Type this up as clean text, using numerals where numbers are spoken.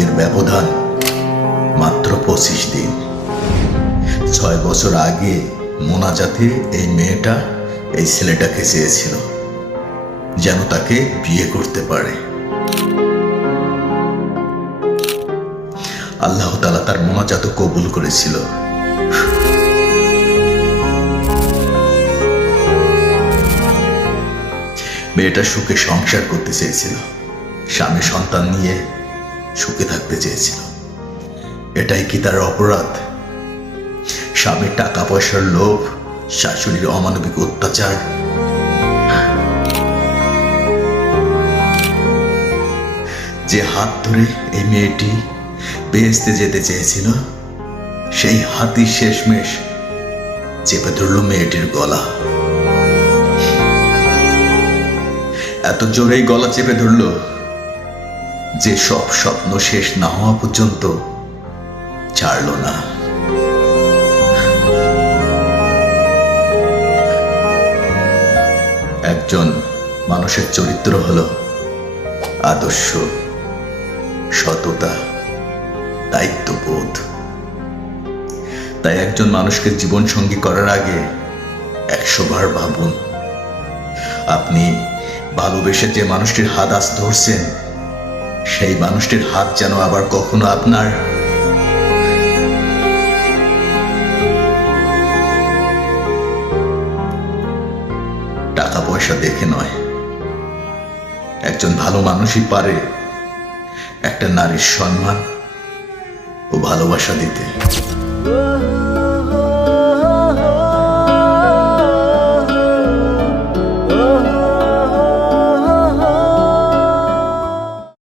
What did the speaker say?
বিয়ের ব্যবধান মাত্র 25 দিন। 6 বছর আগে মোনাজাতে এই মেয়েটা এই ছেলেটাকে চেয়েছিল যেন তাকে বিয়ে করতে পারে। আল্লাহ তাআলা তার মোনাজাত কবুল করেছিল। মেয়েটা সুখে সংসার করতে চেয়েছিল, স্বামী সন্তান নিয়ে সুখে থাকতে চেয়েছিল। এটাই কি তার অপরাধ? স্বামীর টাকা পয়সার লোভ, শাশুড়ির অমানবিক অত্যাচার, যে হাত ধরে এই মেয়েটি বেহেশতে যেতে চেয়েছিল, সেই হাতই শেষমেশ চেপে ধরল মেয়েটির গলা। এত জোরেই গলা চেপে ধরল যে সব স্বপ্ন শেষ না হওয়া পর্যন্ত ছাড়ল না। একজন মানুষের চরিত্র হলো আদর্শ, সততা, দায়িত্ববোধ। তাই একজন মানুষকে জীবন সঙ্গী করার আগে 100 বার ভাবুন। আপনি ভালোবেসে যে মানুষটির হাত আজ ধরছেন, সেই মানুষটির হাত যেন আবার কখনো আপনার টাকা পয়সা দেখে নয়। একজন ভালো মানুষই পারে একটা নারীর সম্মান ও ভালোবাসা দিতে।